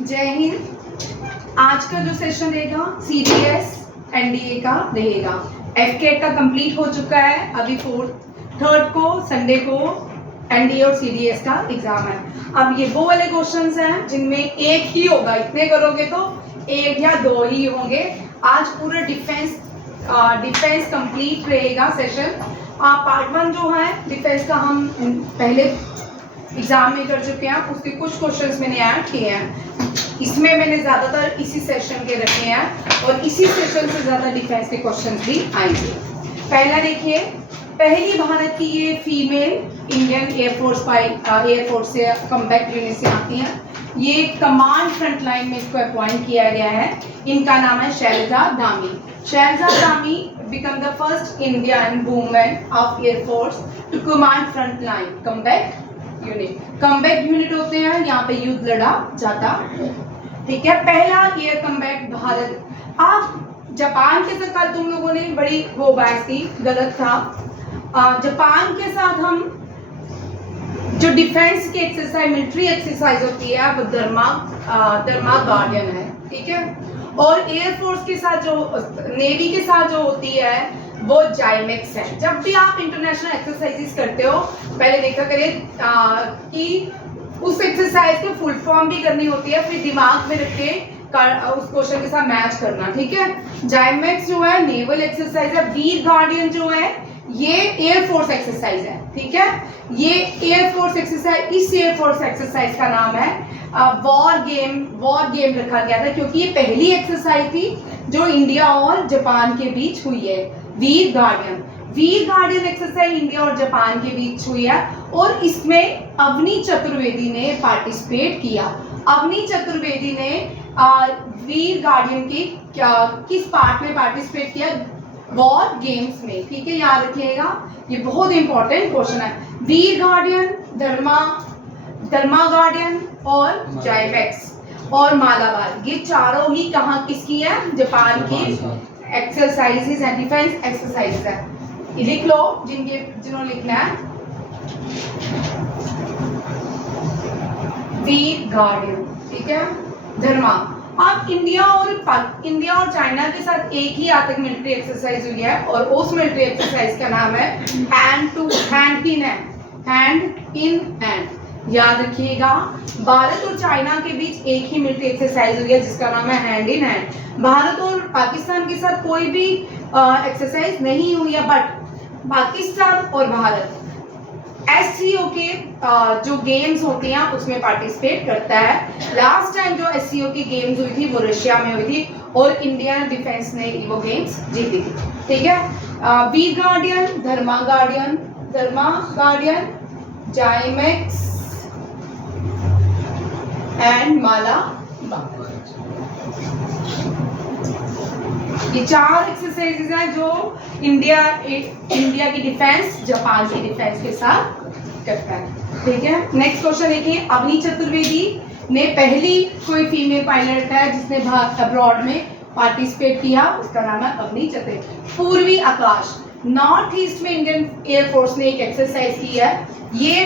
जय हिंद। आज का जो सेशन रहेगा CDS NDA का रहेगा। FCAT का कंप्लीट हो चुका है, अभी थर्ड को संडे को NDA और CDS का एग्जाम है। अब ये वो वाले क्वेश्चंस हैं जिनमें एक ही होगा, इतने करोगे तो एक या दो ही होंगे। आज पूरा डिफेंस कंप्लीट रहेगा सेशन। पार्ट 1 जो है डिफेंस का हम पहले एग्जाम में कर चुके हैं, उसके कुछ क्वेश्चंस मैंने ऐड किए हैं। इसमें मैंने ज़्यादातर इसी सेशन के रखे हैं और इसी सेशन से ज़्यादा डिफेंस के क्वेश्चंस भी आएंगे। पहला देखिए, पहली भारत की ये फीमेल इंडियन एयरफोर्स से कम्बैट यूनिट से आती हैं। ये कमांड फ्रंट लाइन में इसको अपॉइंट किया गया है। इनका नाम है Selja Dhami. Selja Dhami become the first Indian woman of Air Force to command front line combat unit। combat unit होते हैं, यहाँ पे युद्ध लड़ा जाता है, ठीक है। पहला एयर कम्बैट भारत। आप जापान के साथ कल तुम लोगों ने बड़ी वो बात थी, गलत था। जापान के साथ हम जो डिफेंस की एक्सरसाइज, मिलिट्री एक्सरसाइज होती है वो धर्मा गार्डियन है, ठीक है। और एयरफोर्स के साथ जो नेवी के साथ जो होती है वो जाइमेक्स है। जब भी आप इंटरनेशनल एक्सरसाइजेस करते हो पहले देखा करिए कि उस एक्सरसाइज के फुल फॉर्म भी करनी होती है, फिर दिमाग में रख के उस क्वेश्चन के साथ मैच करना, ठीक है। जाइमेक्स जो है नेवल एक्सरसाइज है। वीर गार्डियन जो है ये एयरफोर्स एक्सरसाइज है, ठीक है। ये एयरफोर्स एक्सरसाइज, इस एयरफोर्स एक्सरसाइज का नाम है वॉर गेम रखा गया था, क्योंकि ये पहली एक्सरसाइज थी जो इंडिया और जापान के बीच हुई है। वीर गार्डियन एक्सरसाइज इंडिया और जापान के बीच हुई है और इसमें अवनी चतुर्वेदी ने पार्टिसिपेट किया। अवनी चतुर्वेदी ने वीर गार्डियन की किस पार्ट में पार्टिसिपेट किया? वॉर गेम्स में, ठीक है। याद रखिएगा, ये बहुत इंपॉर्टेंट क्वेश्चन है। वीर गार्डियन, धर्मा गार्डियन और जाइमेक्स और मालाबार, ये चारों ही कहाँ किसकी है? जापान की एक्सरसाइजेज है, डिफेंस एक्सरसाइजेज है। ये लिख लो जिन्होंने लिखना है। वीर गार्डियन, ठीक है। धर्मा। अब इंडिया और चाइना के साथ एक ही आज तक मिलिट्री एक्सरसाइज हुई है और उस मिलिट्री एक्सरसाइज का नाम है हैंड इन हैंड। याद रखिएगा, भारत और चाइना के बीच एक ही मिलिट्री एक्सरसाइज हुई है जिसका नाम है हैंड इन हैंड। भारत और पाकिस्तान के साथ कोई भी एक्सरसाइज नहीं हुई है, बट पाकिस्तान और भारत SCO के जो गेम्स होती हैं उसमें पार्टिसिपेट करता है। लास्ट टाइम जो SCO की गेम्स हुई थी वो रशिया में हुई थी और इंडियन डिफेंस ने वो गेम्स जीती थी, ठीक है। Veer Guardian, Dharma Guardian, JIMEX and Malabar, ये 4 एक्सरसाइजेज हैं जो इंडिया की डिफेंस जापान की डिफेंस के साथ करता है, ठीक है। नेक्स्ट क्वेश्चन देखिए, अवनी चतुर्वेदी ने पहली कोई फीमेल पायलट है जिसने अब्रॉड में पार्टिसिपेट किया, उसका नाम है अवनी चतुर्वेदी। पूर्वी आकाश, नॉर्थ ईस्ट में इंडियन एयरफोर्स ने एक एक्सरसाइज की है। ये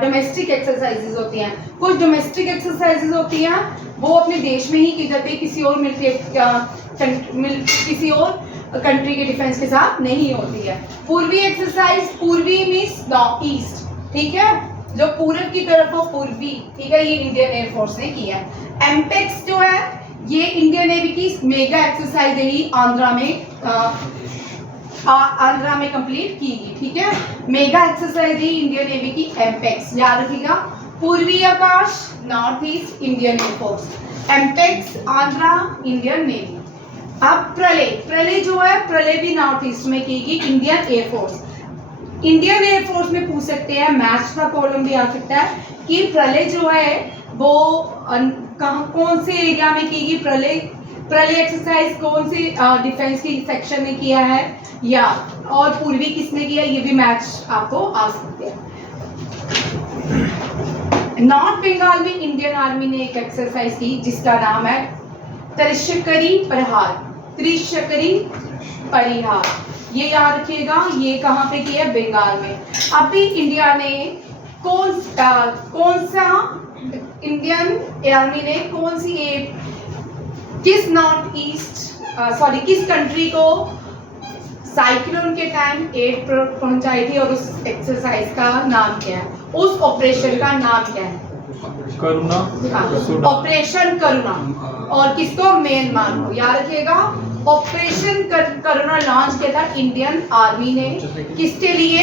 डोमेस्टिक एक्सरसाइजेज होती हैं। कुछ डोमेस्टिक एक्सरसाइजेज होती हैं वो अपने देश में ही की जाती है, किसी और कंट्री के डिफेंस के साथ नहीं होती है। पूर्वी एक्सरसाइज, पूर्वी मीन्स नॉर्थ ईस्ट, ठीक है, जो पूरब की तरफ हो पूर्वी, ठीक है, ये इंडियन एयरफोर्स ने किया है। एमपेक्स जो है ये इंडियन नेवी की मेगा एक्सरसाइज ही आंध्रा में कंप्लीट की गई, ठीक है। मेगा एक्सरसाइज ही इंडियन नेवी की एमपेक्स। याद रखिएगा, Purvi Akash North East Indian Air Force, AMPHEX Andhra Indian Navy. अब प्रलय जो है, प्रलय भी नॉर्थ ईस्ट में की गई इंडियन एयरफोर्स। इंडियन एयरफोर्स में पूछ सकते हैं, मैथ्स का प्रॉब्लम भी आ सकता है कि प्रलय जो है वो कौन से एरिया में की गई? प्रलय एक्सरसाइज कौन से डिफेंस की सेक्शन में किया है, या और पूर्वी किसने किया? ये भी मैच आपको आ सकते हैं। नॉर्थ बंगाल में इंडियन आर्मी ने एक एक्सरसाइज की जिसका नाम है त्रिशकरी परिहार। ये याद रखिएगा, ये कहाँ पे किया है? बंगाल में। अभी इंडिया ने कौन सा इंडियन आर्मी ने कौन सी किस नॉर्थ ईस्ट किस कंट्री को साइक्लोन के टाइम एड पहुंचाई थी और उस एक्सरसाइज का नाम क्या है, उस ऑपरेशन का नाम क्या है? करुणा। ऑपरेशन करुणा। और किसको? म्यांमार को। याद रखिएगा, ऑपरेशन करुणा लॉन्च किया था इंडियन आर्मी ने, किसके लिए?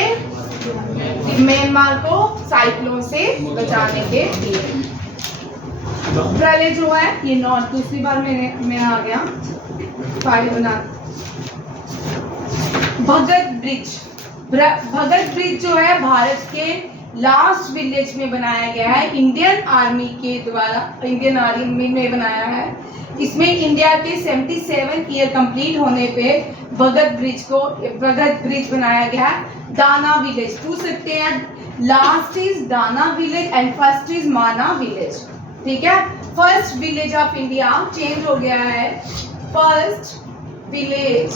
म्यांमार को साइक्लोन से बचाने के लिए। पहले जो है ये नॉट, दूसरी बार मैं आ गया फाइल बना। भगत ब्रिज जो है भारत के लास्ट विलेज में बनाया गया है, इंडियन आर्मी के द्वारा, इंडियन आर्मी में बनाया है। इसमें इंडिया के 77 ईयर कंप्लीट होने पे भगत ब्रिज बनाया गया है। दाना विलेज पूछ सकते हैं, लास्ट इज दाना विलेज एंड फर्स्ट इज माना विलेज। ठीक है, first village of India change हो गया है, फर्स्ट विलेज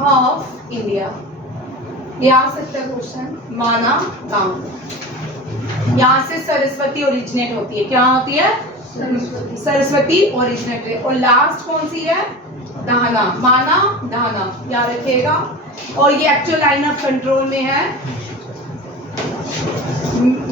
ऑफ इंडिया। ये आ सकता है क्वेश्चन, माना गांव। यहाँ से सरस्वती ओरिजिनेट होती है। क्या होती है? सरस्वती ओरिजिनेट है। और लास्ट कौन सी है? दाना, माना दाना, याद रखिएगा। और ये एक्चुअल लाइन ऑफ कंट्रोल में है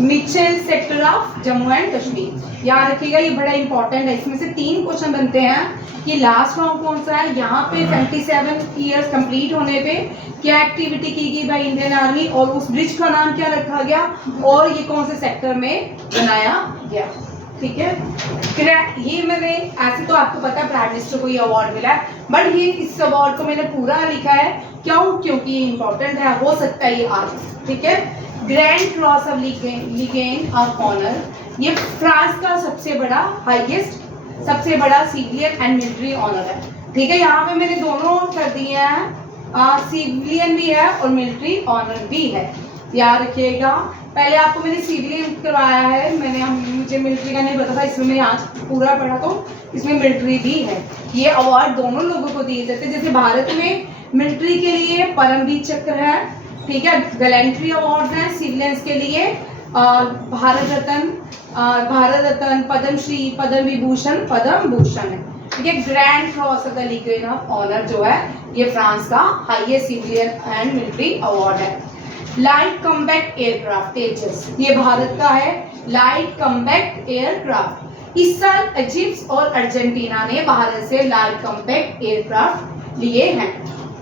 Mitchell sector of Jammu and Kashmir. याद रखिएगा, ये बड़ा इंपॉर्टेंट है। इसमें से 3 क्वेश्चन बनते हैं कि लास्ट गांव कौन सा है, यहाँ पे 77 ईयर्स कंप्लीट होने पे क्या एक्टिविटी की गई बाय इंडियन आर्मी, और उस ब्रिज का नाम क्या रखा गया, और ये कौन से सेक्टर में बनाया गया। ठीक है, ये मैंने ऐसे तो आपको पता है प्राइम मिनिस्टर को ये अवार्ड मिला है, बट ये इस अवार्ड को मैंने पूरा लिखा है क्यों? क्योंकि ये इंपॉर्टेंट है, हो सकता है ये आज। ठीक है, grand cross of legion of honour, ये फ्रांस का सबसे बड़ा सिविलियन एंड मिलिट्री ऑनर है। ठीक है, यहाँ पे मैंने दोनों कर दिए हैं, सिविलियन भी है और मिलिट्री ऑनर भी है। याद रखिएगा, पहले आपको मैंने सिविलियन करवाया है, मुझे मिलिट्री का नहीं पता था, इसमें मैंने आज पूरा पढ़ा तो इसमें मिलिट्री भी है। ये अवार्ड दोनों लोगों को दिए जाते हैं। जैसे भारत में मिलिट्री के लिए परमवीर चक्र है, ठीक है, गैलेंट्री अवार्ड हैं, सिविलियंस के लिए भारत रत्न, पद्मश्री, पद्म विभूषण, पद्म भूषण है। ठीक है, grand cross of the lesion of honour जो है ये फ्रांस का highest civilian and military award है। लाइट कॉम्बैट एयरक्राफ्ट तेजस, ये भारत का है, लाइट कॉम्बैट एयरक्राफ्ट। इस साल इजिप्ट और अर्जेंटीना ने भारत से लाइट कॉम्बैट एयरक्राफ्ट लिए हैं।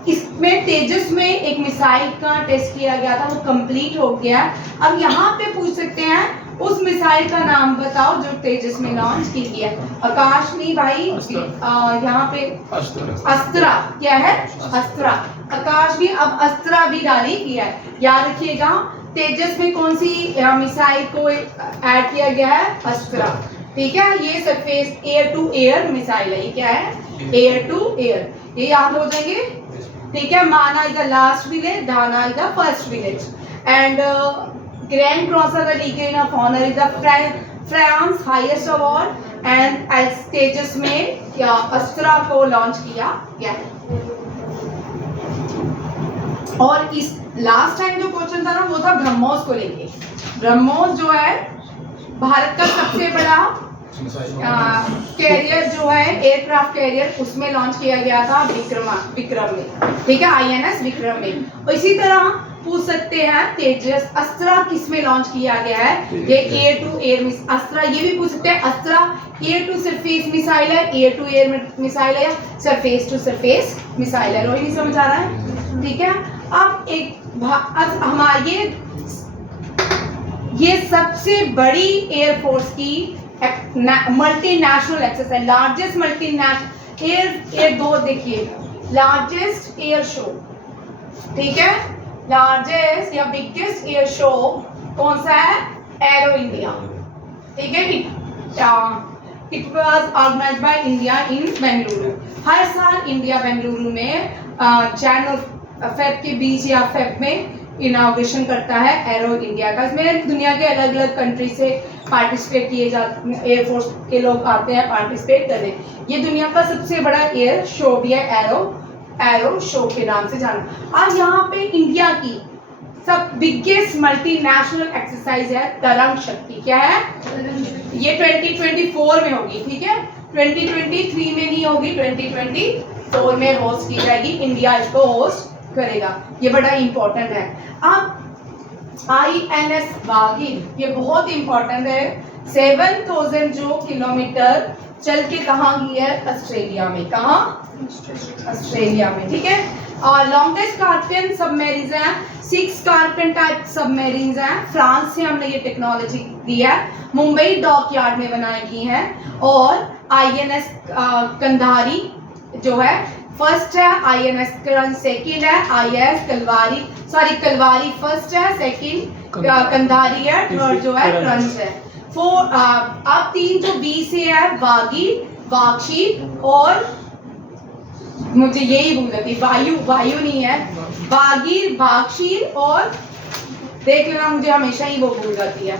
इसमें तेजस में एक मिसाइल का टेस्ट किया गया था, वो कंप्लीट हो गया। अब यहाँ पे पूछ सकते हैं उस मिसाइल का नाम बताओ जो तेजस में लॉन्च की गया। आकाश नहीं भाई, यहाँ पे अस्त्रा, क्या है? अस्त्रा। आकाश भी, अब अस्त्रा भी डाली किया है। याद रखिएगा, तेजस में कौन सी मिसाइल को ऐड किया गया है? अस्त्रा। ठीक है, ये surface air to air missile है। ये क्या है? Air to air. ये याद हो जाएंगे। ठीक है, Mana is the last village, Dana is the first village, and Grand cross of the lesion of Honour is the France highest award, and Tejas में क्या अस्त्रा को लॉन्च किया गया। और इस लास्ट टाइम जो क्वेश्चन था ना, वो था ब्रह्मोस को लेके। ब्रह्मोस जो है भारत का सबसे बड़ा कैरियर जो है, एयरक्राफ्ट कैरियर, उसमें लॉन्च किया गया था विक्रम में। ठीक है, INS विक्रम में। और इसी तरह पूछ सकते हैं तेजस अस्त्रा किस में लॉन्च किया गया है? ये एयर टू एयर अस्त्रा। ये भी पूछ सकते हैं Astra air to surface missile है, एयर टू एयर मिसाइल है, या सरफेस टू सरफेस मिसाइल है। रोहित नहीं समझ आ रहा है? ठीक है, अब हमारे ये सबसे बड़ी एयरफोर्स की multinational exercise, largest multinational air 2 देखिए, लार्जेस्ट एयर शो। ठीक है, लार्जेस्ट या बिगेस्ट एयर शो कौन सा है? Aero India. ठीक है, it was organised by India in Bengaluru. हर साल इंडिया बेंगलुरु में जैन और फेब के बीच या फेब में इनॉग्रेशन करता है एरो इंडिया का। इसमें दुनिया के अलग अलग कंट्री से पार्टिसिपेट किए जाते हैं, एयरफोर्स के लोग आते हैं पार्टिसिपेट करने। ये दुनिया का सबसे बड़ा एयर शो भी है, एरो शो के नाम से जाना। आज यहाँ पे इंडिया की सब बिगेस्ट मल्टीनेशनल एक्सरसाइज है तरंग शक्ति। क्या है? ये 2024 में होगी, ठीक है, 2023 में नहीं होगी, 2024 में होस्ट की जाएगी, इंडिया इसको होस्ट करेगा। ये बड़ा इंपॉर्टेंट है। अब INS वागिर, ये बहुत इंपॉर्टेंट है। 7000 जो किलोमीटर चल के कहाँ गई है? ऑस्ट्रेलिया में। कहाँ? ऑस्ट्रेलिया में, ठीक है। और लॉन्गेस्ट स्कॉर्पियन सबमरीन्स हैं, 6 स्कॉर्पियन टाइप सबमरीन्स हैं। फ्रांस से हमने ये टेक्नोलॉजी दी है, मुंबई डॉकयार्ड में बनाई गई है। और INS कंधारी जो है फर्स्ट है, INS करंज सेकंड है, INS कलवारी फर्स्ट है, सेकंड कंधारी है, थर्ड जो है करंज है। अब 3 जो बी से है, वागी, वाक्षी और मुझे यही भूल जाती, वायु नहीं है, वागीर, वाक्षी और देख लेना, मुझे हमेशा ही वो भूल जाती है,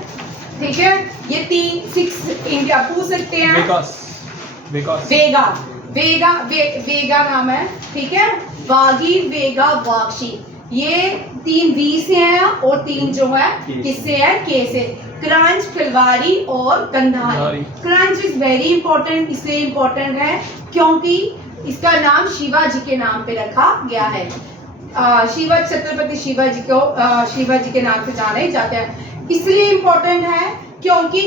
ठीक है। ये 6 इंडिया पूछ सकते हैं। वेगा नाम है, ठीक है। वागीर, वेगा, वाक्षी, ये 3 वी से हैं और 3 जो है किससे है? के से। क्रंच, कलवारी और Kandhari. Crunch is very important, इसलिए इंपॉर्टेंट है क्योंकि इसका नाम शिवाजी के नाम पे रखा गया है। छत्रपति शिवाजी के नाम से जाने जाते हैं। इसलिए इंपॉर्टेंट है क्योंकि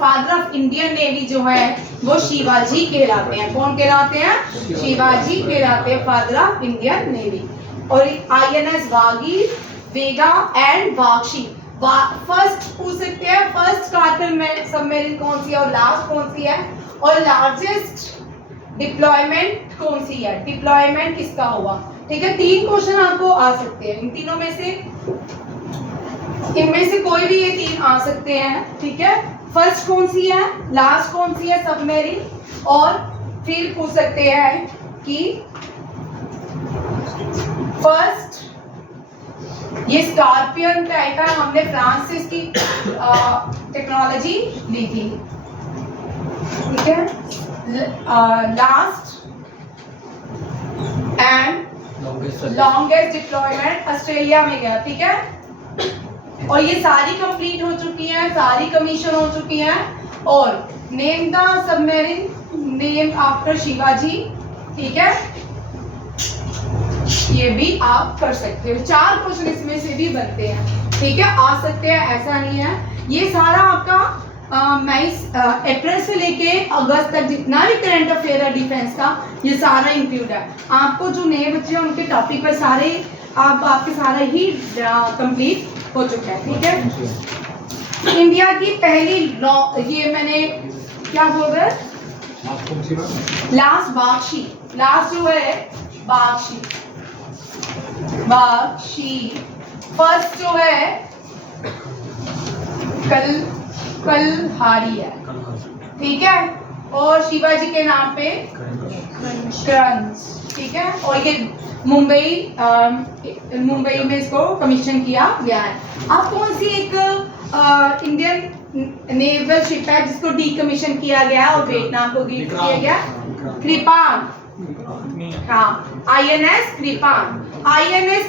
फादर ऑफ इंडियन नेवी जो है वो शिवाजी कहलाते हैं। कौन कहलाते हैं? शिवाजी कहलाते हैं, फादर ऑफ इंडियन नेवी। और INS Vagir, Vela and Vagsheer. First पूछ सकते हैं, फर्स्ट स्कॉर्पियन सबमरीन कौन सी है और लास्ट कौन सी है, और लार्जेस्ट डिप्लॉयमेंट कौन सी है, डिप्लॉयमेंट किसका हुआ, ठीक है। 3 क्वेश्चन आपको आ सकते हैं, इन तीनों में से, इनमें से कोई भी ये 3 आ सकते हैं, ठीक है। फर्स्ट कौन सी है, लास्ट कौन सी है सबमरीन, और फिर पूछ सकते हैं कि फर्स्ट ये स्कॉर्पियन टाइप है, हमने फ्रांस से इसकी टेक्नोलॉजी ली थी, ठीक है। Last and longest deployment Australia में गया, ठीक है। और ये सारी कंप्लीट हो चुकी हैं, सारी कमीशन हो चुकी हैं। और name the submarine name after Shivaji, ठीक है, ये भी आप कर सकते हो। 4 क्वेश्चन इसमें से भी बनते हैं, ठीक है, आ सकते हैं, ऐसा नहीं है। ये सारा आपका अप्रैल से लेके अगस्त तक जितना भी करंट अफेयर है डिफेंस का, ये सारा इंक्लूड है। आपको जो नए बच्चे हैं उनके टॉपिक पर सारे आपके सारा ही कंप्लीट हो चुका है, ठीक है। इंडिया की पहली लॉ, ये मैंने क्या बोल रहा है, लास्ट बागशी, लास्ट जो है बागशी, फर्स्ट जो है कलहारी है, ठीक है। और शिवाजी के नाम पे क्रंच, ठीक है। और ये मुंबई में इसको कमीशन किया गया है। अब कौन सी एक इंडियन नेवल शिप है जिसको डीकमीशन किया गया और वियतनाम को गिफ्ट किया गया? कृपान, हाँ, INS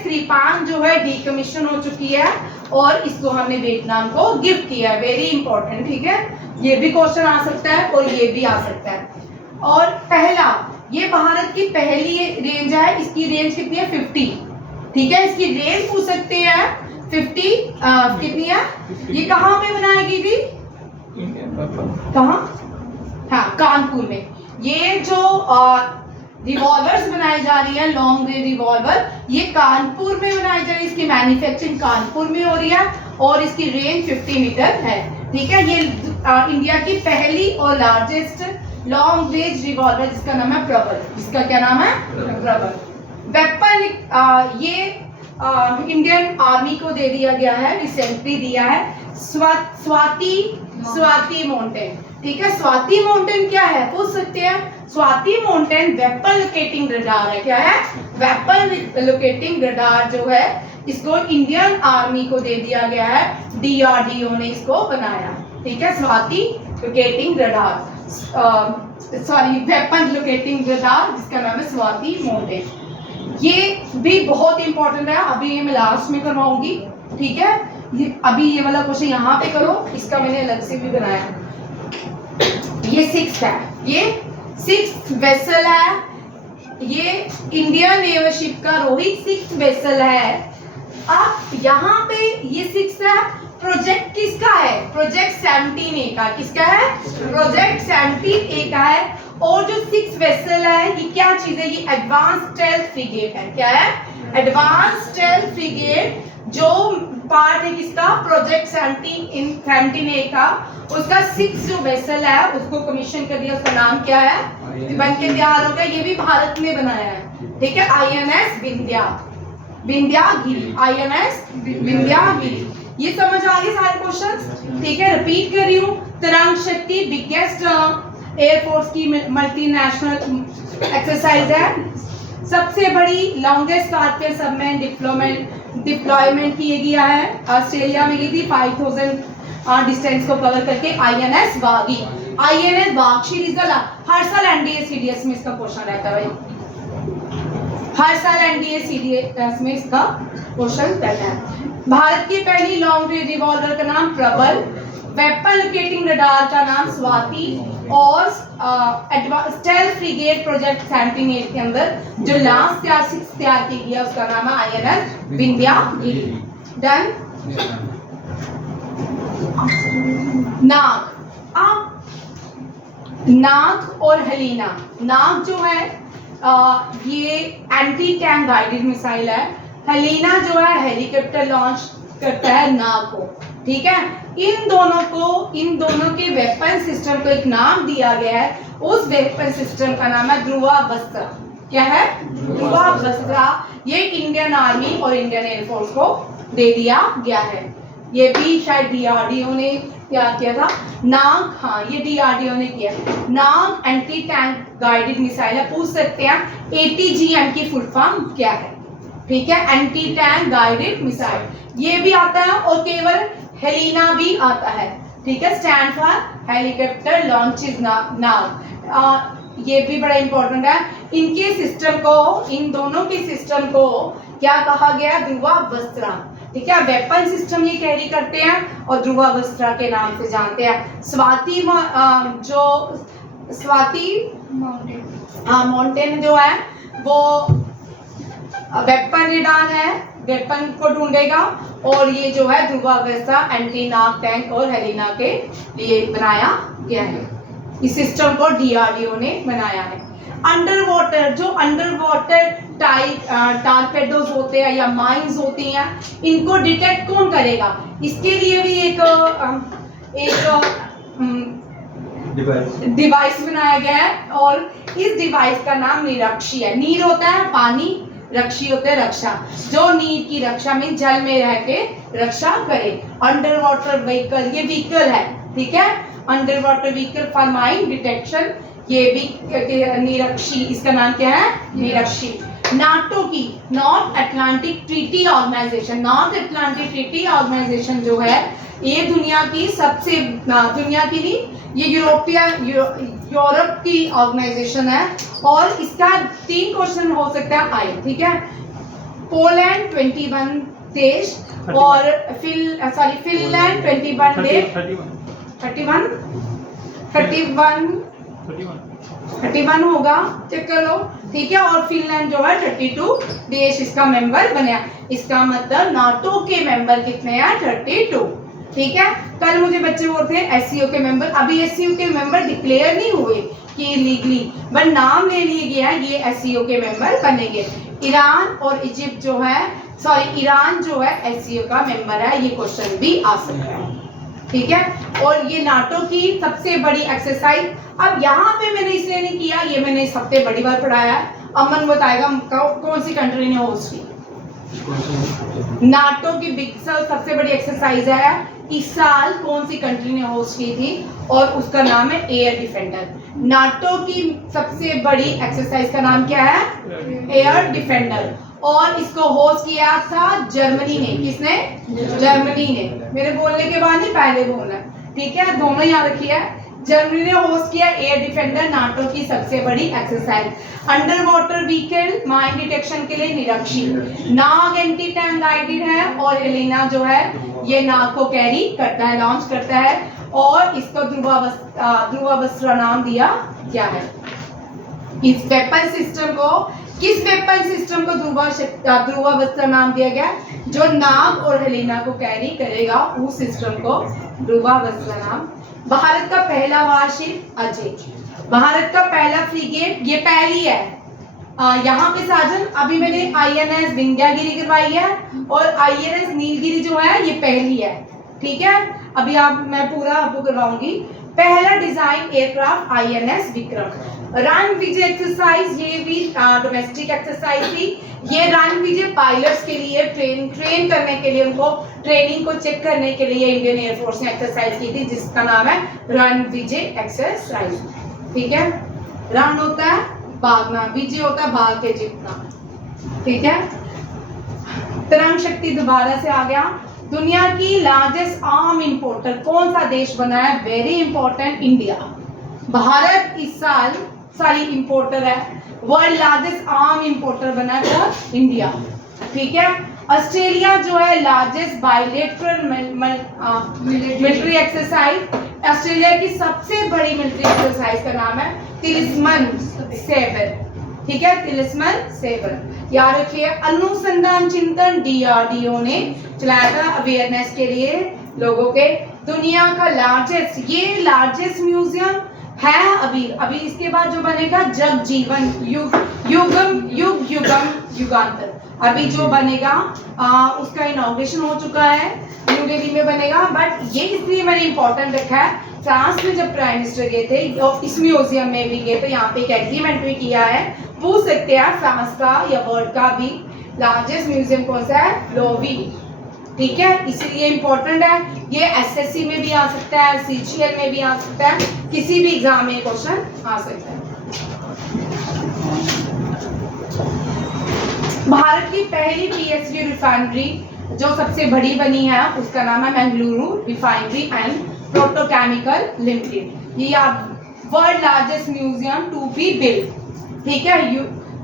कृपान जो है डीकमीशन हो चुकी है और इसको हमने वियतनाम को गिफ्ट किया है। वेरी इंपॉर्टेंट, ठीक है। ये भी क्वेश्चन आ सकता है और ये भी आ सकता है। और पहला, ये भारत की पहली रेंज है, इसकी रेंज कितनी है? 50, ठीक है। इसकी रेंज पूछ सकते हैं 50 कितनी है? ये कहाँ पे बनाई गई थी? कहाँ? हाँ, कानपुर में। ये जो रिवॉल्वर्स बनाई जा रही है, लॉन्ग रेंज रिवॉल्वर, ये कानपुर में बनाई जा रही है, इसकी मैन्युफैक्चरिंग कानपुर में हो रही है और इसकी रेंज 50 मीटर है, ठीक है। ये इंडिया की पहली और लार्जेस्ट लॉन्ग रेंज रिवॉल्वर जिसका नाम है प्रबल, जिसका क्या नाम है? प्रबल। वेपन ये इंडियन आर्मी को दे दिया गया है, रिसेंटली दिया है, स्वाति माउंटेन, ठीक है। स्वाति माउंटेन क्या है पूछ सकते हैं। Swati mountain weapon locating radar है। क्या है? वेपन लोकेटिंग रडार जो है इसको इंडियन आर्मी को दे दिया गया है, DRDO ने इसको बनाया, ठीक है। Swati locating radar, weapon locating radar जिसका नाम है स्वाति माउंटेन। ये भी बहुत इंपॉर्टेंट है, अभी ये मैं लास्ट में करवाऊंगी, ठीक है। अभी ये वाला क्वेश्चन यहाँ पे करो, इसका मैंने अलग से भी बनाया। ये 6 है, ये 6 वेसल है, ये इंडियन नेवल शिप का रोहित 6 वेसल है। अब यहाँ पे ये 6 है, प्रोजेक्ट किसका है? प्रोजेक्ट 17A का। किसका है? प्रोजेक्ट 17A का है। और जो 6 वेसल है ये क्या चीज है? ये एडवांस स्टेल्थ फ्रिगेट है। क्या है? एडवांस स्टेल्थ फ्रिगेट, जो पार्ट है किसका? प्रोजेक्ट 17A का। उसका 6 जो वेसल है उसको कमीशन कर दिया, उसका नाम क्या है? बन के तैयार हो गया, ये भी भारत में बनाया है, ठीक है। INS Vindhyagiri, INS Vindhyagiri. ये समझ आ गए सारे क्वेश्चंस, ठीक है। रिपीट कर रही हूँ, तरंग शक्ति बिगेस्ट एयरफोर्स की मल्टीनेशनल एक्सरसाइज है, सबसे बड़ी लॉन्गेस्ट कारपेट सबमरीन डिप्लॉयमेंट किया गया है, ऑस्ट्रेलिया में की थी 5000 डिस्टेंस को कवर करके। INS वागी, INS वाक्षी हर साल NDA CDS में इसका क्वेश्चन रहता है भाई, हर साल NDA CDS में इसका क्वेश्चन रहता है। भारत की पहली लॉन्ग रेंज रिवॉल्वर का नाम प्रबल, वेपन लोकेटिंग रडार का नाम स्वाति, और स्टेल्थ फ्रिगेट प्रोजेक्ट 17A के अंदर जो लास्ट तैयार की गया उसका नाम है INS विंध्यागिरी। डन। नाग, अब नाग और हेलिना। नाग जो है ये एंटी टैंक गाइडेड मिसाइल है, हेलिना जो है हेलीकॉप्टर लॉन्च करता है नाग को, ठीक है। इन दोनों के वेपन सिस्टम को एक नाम दिया गया है, उस वेपन सिस्टम का नाम है ध्रुवास्त्र। क्या है? ध्रुवास्त्र। ये इंडियन आर्मी और इंडियन एयरफोर्स को दे दिया गया है। ये भी शायद DRDO ने तैयार किया था। नाग, हाँ ये DRDO ने किया। नाग एंटी टैंक गाइडेड मिसाइल है। पूछ सकते हैं ATGM की फुल फॉर्म क्या है, ठीक है। एंटी टैंक गाइडेड मिसाइल ये भी आता है, और केवल हेलिना भी आता है, ठीक है। स्टैंड फॉर हेलीकॉप्टर लॉन्चेस नाग। ये भी बड़ा इंपॉर्टेंट है। इनके सिस्टम को, इन दोनों के सिस्टम को क्या कहा गया? ध्रुवास्त्र, ठीक है। वेपन सिस्टम ये कैरी करते हैं और ध्रुवास्त्र के नाम से जानते हैं। स्वाति माउंटेन जो है वो वेपन रिडार है, वेपन को ढूंढेगा, और ये जो है ध्रुवास्त्र एंटी नाग टैंक और हेलिना के लिए बनाया गया है। इस सिस्टम को DRDO ने बनाया है। अंडर वाटर, जो अंडर वाटर टारपेडोज होते हैं या माइंस होती हैं, इनको डिटेक्ट कौन करेगा? इसके लिए भी एक डिवाइस बनाया गया है, और इस डिवाइस का नाम निरक्षी है। नीर होता है पानी, रक्षी होते हैं रक्षा, जो नीर की रक्षा में जल में रह के रक्षा करे। अंडर वाटर व्हीकल, ये व्हीकल है, ठीक है। Under water vehicle for mine detection, ये भी निरक्षी, इसका नाम क्या है? निरक्षी। नाटो की, North Atlantic Treaty Organisation, North Atlantic Treaty Organisation जो है ये दुनिया की सबसे, दुनिया की नहीं, ये यूरोप की ऑर्गेनाइजेशन है, और इसका 3 क्वेश्चन हो सकता है आए, ठीक है। पोलैंड 21 देश, और फिनलैंड 21 देश, 31 होगा, चेक कर लो, ठीक है। और फिनलैंड जो है 32 देश इसका मेंबर बने। इसका मतलब नाटो के मेंबर कितने हैं? 32, ठीक है। कल मुझे बच्चे बोलते हैं SCO के मेंबर, अभी SCO के मेंबर डिक्लेयर नहीं हुए कि लीगली, बट नाम ले लिए गया है, ये SCO के मेंबर बनेंगे। ईरान और इजिप्ट जो है, ईरान जो है SCO का मेंबर है, ये क्वेश्चन भी आ सकता है, ठीक है। और ये नाटो की सबसे बड़ी एक्सरसाइज, अब यहाँ पे मैंने इसलिए नहीं किया, ये मैंने इस हफ्ते बड़ी बार पढ़ाया है। अमन बताएगा कौन सी कंट्री ने होस्ट की नाटो की बिग सबसे बड़ी एक्सरसाइज है। इस साल कौन सी कंट्री ने होस्ट की थी, और उसका नाम है एयर डिफेंडर। नाटो की सबसे बड़ी एक्सरसाइज का नाम क्या है? एयर डिफेंडर, और इसको होस्ट किया था जर्मनी ने। किसने? जर्मनी ने। मेरे बोलने के बाद नहीं, पहले बोलना है, ठीक है। दोनों याद रखिए, जर्मनी ने होस्ट किया एयर डिफेंडर नाटो की सबसे बड़ी exercise. Under water vehicle mine detection के लिए निरक्षी। नाग एंटी टैंक गाइडेड है और हेलेना जो है ये नाग को कैरी करता है, लॉन्च करता है और इसको ध्रुवावस्त्र नाम दिया गया है। इस वेपन सिस्टम को किस वेपन सिस्टम को ध्रुवावस्त्र नाम दिया गया? जो नाग और हेलेना को कैरी करेगा उस सिस्टम को ध्रुवावस्त्र नाम। भारत का पहला वारशिप अजय। भारत का पहला फ्रिगेट ये पहली है। यहाँ पे साजन अभी मैंने INS विंध्यागिरी करवाई है और INS नीलगिरी जो है ये पहली है, ठीक है। अभी मैं पूरा आपको करवाऊंगी। पहला design aircraft INS Vikram. Ran Vijay exercise ये भी डोमेस्टिक एक्सरसाइज थी। ये रन विजय पायलट्स के लिए ट्रेन करने के लिए, उनको ट्रेनिंग को चेक करने के लिए इंडियन एयरफोर्स ने एक्सरसाइज की थी जिसका नाम है रन विजय एक्सरसाइज, ठीक है। रन होता है भागना, विजय होता है भाग के जीतना, ठीक है। तरंग शक्ति दोबारा से आ गया। दुनिया की लार्जेस्ट आर्म इंपोर्टर कौन सा देश बना है? Very important, India. भारत इस साल सारी इंपोर्टर है। वर्ल्ड लार्जेस्ट आर्म इंपोर्टर बना है इंडिया, ठीक है। ऑस्ट्रेलिया जो है largest bilateral military exercise. Australia की सबसे बड़ी मिलिट्री एक्सरसाइज का नाम है तिलिस्मन सेवन, ठीक है, तिलिस्मन सेवन। याद रखिए। अनुसंधान चिंतन DRDO ने चलाया था अवेयरनेस के लिए लोगों के। दुनिया का लार्जेस्ट, ये लार्जेस्ट म्यूजियम है अभी इसके बाद जो बनेगा जगजीवन युगम युगांतर, अभी जो बनेगा उसका इनॉग्रेशन हो चुका है, न्यू दिल्ली में बनेगा। बट ये इसलिए मैंने इंपॉर्टेंट रखा है, फ्रांस में जब प्राइम मिनिस्टर गए थे और इस म्यूजियम में भी गए तो यहाँ पे एक एग्रीमेंट भी किया है। पूछ सकते हैं फ्रांस का या वर्ल्ड का भी लार्जेस्ट म्यूजियम कौन सा है? लोवी, ठीक है, इसलिए इंपॉर्टेंट है। ये SSC में भी आ सकता है, CGL में भी आ सकता है, किसी भी एग्जाम में क्वेश्चन आ सकता है। भारत की पहली PSU रिफाइनरी जो सबसे बड़ी बनी है उसका नाम है Mangaluru refinery and petrochemical limited. ये आप world largest museum to be build, ठीक है।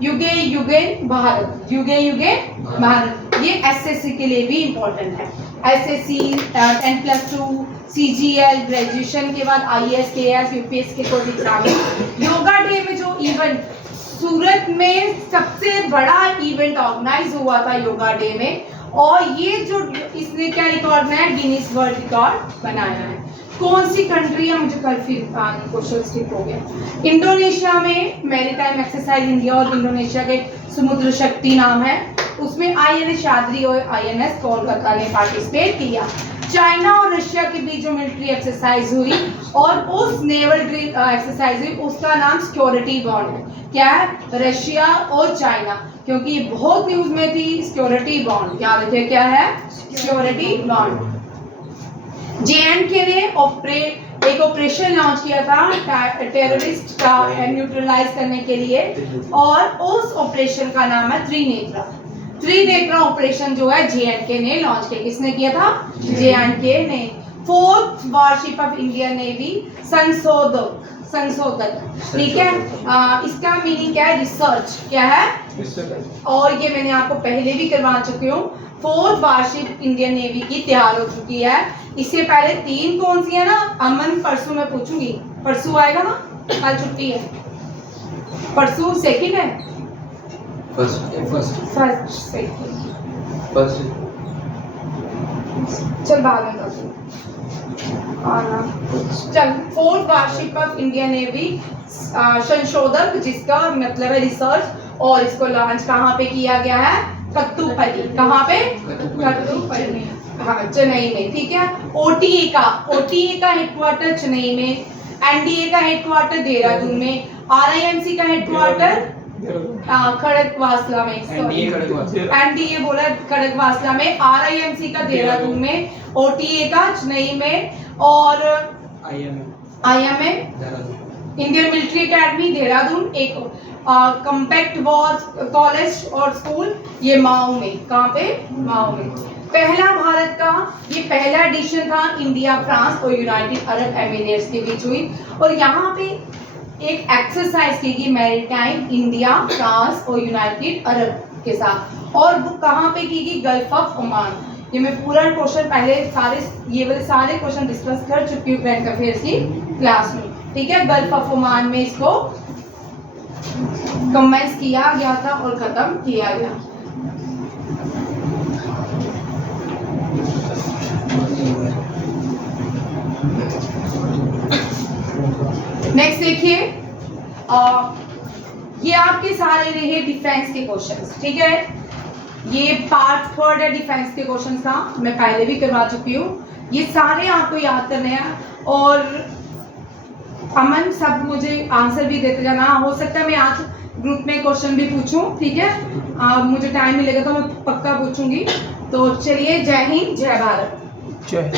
युगे युगे भारत, युगे युगे भारत, ये SSC के लिए भी इंपॉर्टेंट है। SSC 10+2 CGL ग्रेजुएशन के बाद IAS KS UPS के कोई एग्जाम है। योगा डे में जो इवेंट सूरत में सबसे बड़ा इवेंट ऑर्गेनाइज हुआ था योगा डे में, और ये जो इसने क्या रिकॉर्ड बनाया? गिनीज वर्ल्ड रिकॉर्ड बनाया है। कौन सी कंट्री है? मुझे कल फिर क्वेश्चन स्किप हो गया। इंडोनेशिया में मैरीटाइम एक्सरसाइज इंडिया और इंडोनेशिया के समुद्र शक्ति नाम है, उसमें INS शाद्री और INS कोलकाता ने पार्टिसिपेट किया। चाइना और रशिया के बीच जो मिलिट्री एक्सरसाइज हुई और उस नेवल एक्सरसाइज हुई उसका नाम सिक्योरिटी बॉन्ड है। क्या है? रशिया और चाइना, क्योंकि ये बहुत न्यूज में थी। सिक्योरिटी बॉन्ड याद रखिए, क्या है? Security bond. JNK ने एक ऑपरेशन लॉन्च किया था टेररिस्ट का न्यूट्रलाइज करने के लिए, और उस ऑपरेशन का नाम है त्रिनेत्रा ऑपरेशन जो है JNK ने लॉन्च किया। किसने किया था? JNK ने। 4th warship of Indian navy संशोधक, ठीक है। इसका मीनिंग क्या है? रिसर्च, क्या है? और ये मैंने आपको पहले भी करवा चुकी हूँ। 4th वारशिप इंडियन नेवी की तैयार हो चुकी है। इससे पहले 3 कौन सी है ना? अमन परसों मैं पूछूंगी, परसों आएगा ना, कल छुट्टी है। परसों सेकंड है, फर्स्ट चल बाद में चल। 4th वार्षिक ऑफ इंडियन नेवी संशोधक, जिसका मतलब है रिसर्च, और इसको लॉन्च कहाँ पे किया गया है? कत्तुपल्ली। कहाँ पे? कत्तुपल्ली, हाँ, चेन्नई में, ठीक है। OTA का हेडक्वार्टर चेन्नई में, NDA का हेडक्वार्टर देहरादून में, RIMC का हेडक्वार्टर खड़गवासला में, NDA बोला खड़गवासला में, RIMC का देहरादून में, OTA का चेन्नई में, और IMA Indian military academy Dehradun, एक कॉम्पैक्ट वॉर कॉलेज और स्कूल ये माओ में। कहाँ पे? माओ में। पहला भारत का ये पहला एडिशन था, इंडिया फ्रांस और यूनाइटेड अरब एमिरेट्स के बीच हुई। और यहाँ पे एक एक्सरसाइज की गई मैरीटाइम इंडिया फ्रांस और यूनाइटेड अरब के साथ, और वो कहाँ पे की गई, गल्फ ऑफ ओमान। ये मैं पूरा क्वेश्चन पहले ये वाले सारे क्वेश्चन डिस्कस कर चुकी हूँ करंट अफेयर्स की क्लास में, ठीक है। गल्फ ऑफ ओमान में इसको कमेंस किया गया था और खत्म किया गया। नेक्स्ट देखिए, ये आपके सारे रहे डिफेंस के क्वेश्चंस, ठीक है। ये पार्ट थर्ड है डिफेंस के क्वेश्चंस का, मैं पहले भी करवा चुकी हूँ। ये सारे आपको याद करने हैं और अमन सब मुझे आंसर भी देते जाना। हो सकता है मैं आज ग्रुप में क्वेश्चन भी पूछूं, ठीक है। मुझे टाइम मिलेगा तो मैं पक्का पूछूंगी। तो चलिए, जय हिंद, जय भारत। जय